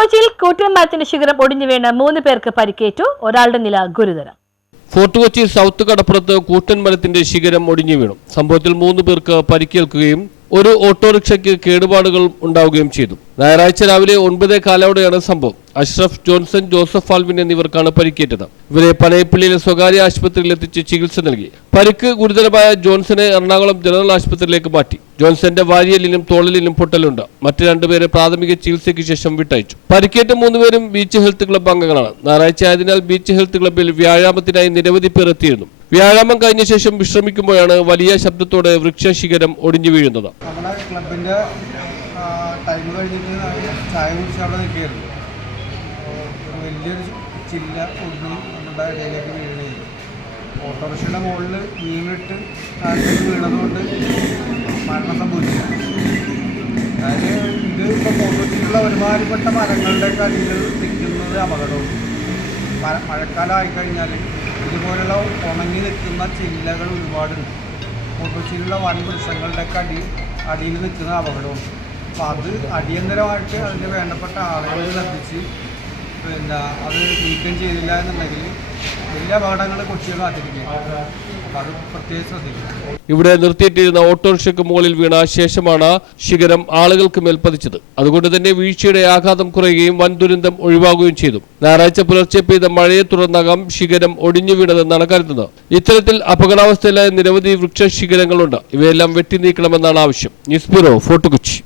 കൊച്ചിയിൽ കൂറ്റൻ മരത്തിന്റെ ശിഖരം ഒടിഞ്ഞു വീണ് 3 പേർക്ക് പരിക്കേറ്റു. ഒരാളുടെ നില ഗുരുതരം. ഫോർട്ട് കൊച്ചി സൗത്ത് കടപ്പുറത്ത് കൂറ്റൻ മരത്തിന്റെ ശിഖരം ഒടിഞ്ഞു വീണു. സംഭവത്തിൽ 3 പേർക്ക് പരിക്കേൽക്കുകയും ഒരു ഓട്ടോറിക്ഷയ്ക്ക് കേടുപാടുകൾ ഉണ്ടാവുകയും ചെയ്തു. ഞായറാഴ്ച രാവിലെ 9:15 സംഭവം. അഷ്റഫ്, ജോൺസൺ, ജോസഫ് ആൽവിൻ എന്നിവർക്കാണ് പരിക്കേറ്റത്. ഇവരെ പനയപ്പള്ളിയിലെ സ്വകാര്യ ആശുപത്രിയിൽ എത്തിച്ച് ചികിത്സ നൽകി. പരിക്ക് ഗുരുതരമായ ജോൺസനെ എറണാകുളം ജനറൽ ആശുപത്രിയിലേക്ക് മാറ്റി. ജോൺസന്റെ വാരിയലിലും തോളലിലും പൊട്ടലുണ്ട്. മറ്റ് 2 പേരെ പ്രാഥമിക ചികിത്സയ്ക്ക് ശേഷം വിട്ടയച്ചു. പരിക്കേറ്റ 3 പേരും ബീച്ച് ഹെൽത്ത് ക്ലബ്ബ് അംഗങ്ങളാണ്. ഞായറാഴ്ച ആയതിനാൽ ബീച്ച് ഹെൽത്ത് ക്ലബ്ബിൽ വ്യായാമത്തിനായി നിരവധി പേർ എത്തിയിരുന്നു. വ്യായാമം കഴിഞ്ഞ ശേഷം വിശ്രമിക്കുമ്പോഴാണ് വലിയ ശബ്ദത്തോടെ വൃക്ഷശിഖരം ഒടിഞ്ഞു വീഴുന്നത്. നമ്മുടെ ക്ലബിൻ്റെ ടൈം കഴിഞ്ഞിട്ട് ചായ കുടിച്ച് അവിടെ നിൽക്കുകയായിരുന്നു. വലിയൊരു ചില്ല ഒടിഞ്ഞ് നമ്മുടെ ഇടയിലേക്ക് വീഴുകയായിരുന്നു. ഓട്ടോറിക്ഷയുടെ മുകളിൽ വീണിട്ട് താഴത്തേക്ക് വീണതുകൊണ്ട് മരണം സംഭവിച്ചില്ല. അതായത് ഇത് ഇപ്പോൾ ഫോട്ടോസിലുള്ള ഒരുമാതിരിപ്പെട്ട മരങ്ങളുടെയൊക്കെ അടിയിൽ നിൽക്കുന്നത് അപകടവും. മഴക്കാലം ആയിക്കഴിഞ്ഞാൽ ഇതുപോലുള്ള ഉണങ്ങി നിൽക്കുന്ന ചില്ലകൾ ഒരുപാടുണ്ട്. ഫോട്ടോസിലുള്ള വൻ വൃക്ഷങ്ങളുടെയൊക്കെ അടിയിൽ നിൽക്കുന്ന അപകടവും. അപ്പോൾ അത് അടിയന്തരമായിട്ട് അതിൻ്റെ വേണ്ടപ്പെട്ട ആളുകൾ ശ്രദ്ധിച്ച് അത് നീക്കം ചെയ്തില്ല എന്നുണ്ടെങ്കിൽ വലിയ അപകടങ്ങൾ കൊച്ചിയിൽ കാത്തിരിക്കുക. അപ്പോൾ അത് പ്രത്യേകം ശ്രദ്ധിക്കുക. ഇവിടെ നിർത്തിയിട്ടിരുന്ന ഓട്ടോറിക്ഷയ്ക്ക് മുകളിൽ വീണ ശേഷമാണ് ശിഖരം ആളുകൾക്ക് മേൽ പതിച്ചത്. അതുകൊണ്ട് തന്നെ വീഴ്ചയുടെ ആഘാതം കുറയുകയും വൻ ദുരന്തം ഒഴിവാകുകയും ചെയ്തു. ഞായറാഴ്ച പുലർച്ചെ പെയ്ത മഴയെ തുടർന്നകം ശിഖരം ഒടിഞ്ഞു വീണതെന്നാണ് കരുതുന്നത്. ഇത്തരത്തിൽ അപകടാവസ്ഥയിലായ നിരവധി വൃക്ഷശിഖരങ്ങളുണ്ട്. ഇവയെല്ലാം വെട്ടി നീക്കണമെന്നാണ് ആവശ്യം. News bureau, fort Kochi.